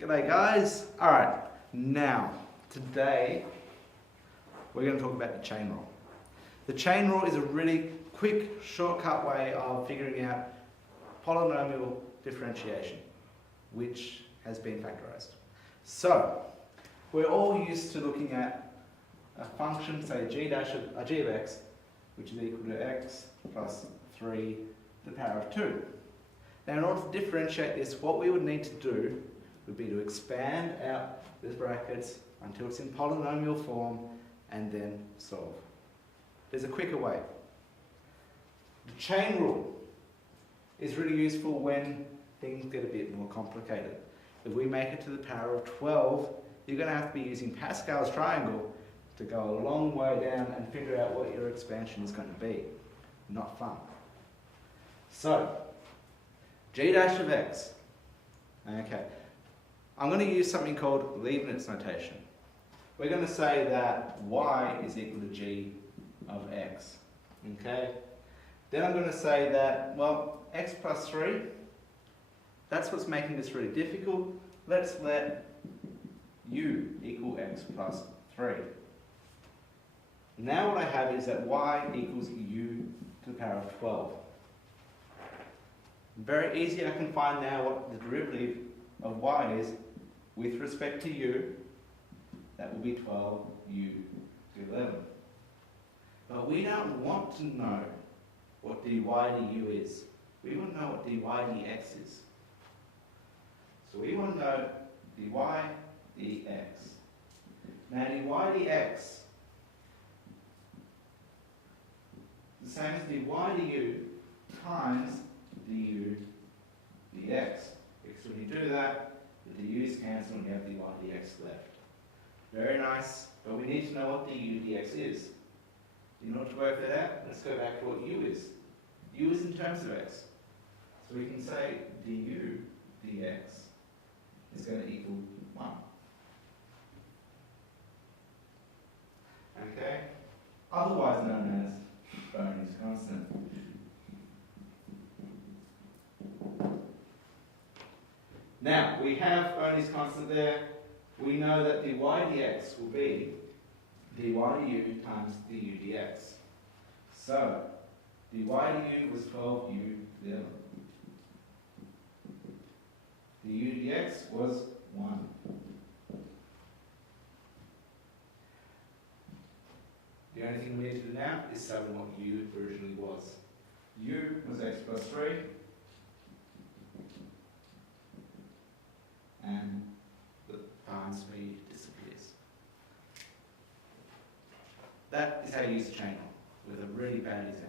G'day guys. Alright, now, today we're going to talk about the chain rule. The chain rule is a really quick, shortcut way of figuring out polynomial differentiation, which has been factorized. So, we're all used to looking at a function, say g of x, which is equal to x plus 3 to the power of 2. Now, in order to differentiate this, what we would need to do would be to expand out these brackets until it's in polynomial form and then solve. There's a quicker way. The chain rule is really useful when things get a bit more complicated. If we make it to the power of 12, you're going to have to be using Pascal's triangle to go a long way down and figure out what your expansion is going to be. Not fun. So, g dash of x. Okay. I'm going to use something called Leibniz notation. We're going to say that y is equal to g of x. Okay? Then I'm going to say that, well, x plus 3, that's what's making this really difficult. Let's let u equal x plus 3. Now what I have is that y equals u to the power of 12. Very easy, I can find now what the derivative of y is with respect to u. That will be 12u to 11. But we don't want to know what dy du is. We want to know what dy dx is. So we want to know dy dx. Now dy dx is the same as dy du times du dx. Because when you do that, the du's cancel and you have dy dx left. Very nice, but we need to know what du dx is. In order to work that out, let's go back to what u is. U is in terms of x. So we can say du dx is going to equal 1. Okay? Otherwise known as Bohni's constant. Now, we have Bohni's constant there. We know that dy dx will be dy du times du dx. So, dy du was 12u to the 11. Du dx was 1. The only thing we need to do now is sum what u originally was. U was x plus 3. And the time speed disappears. That is how you use a chain rule with a really bad example.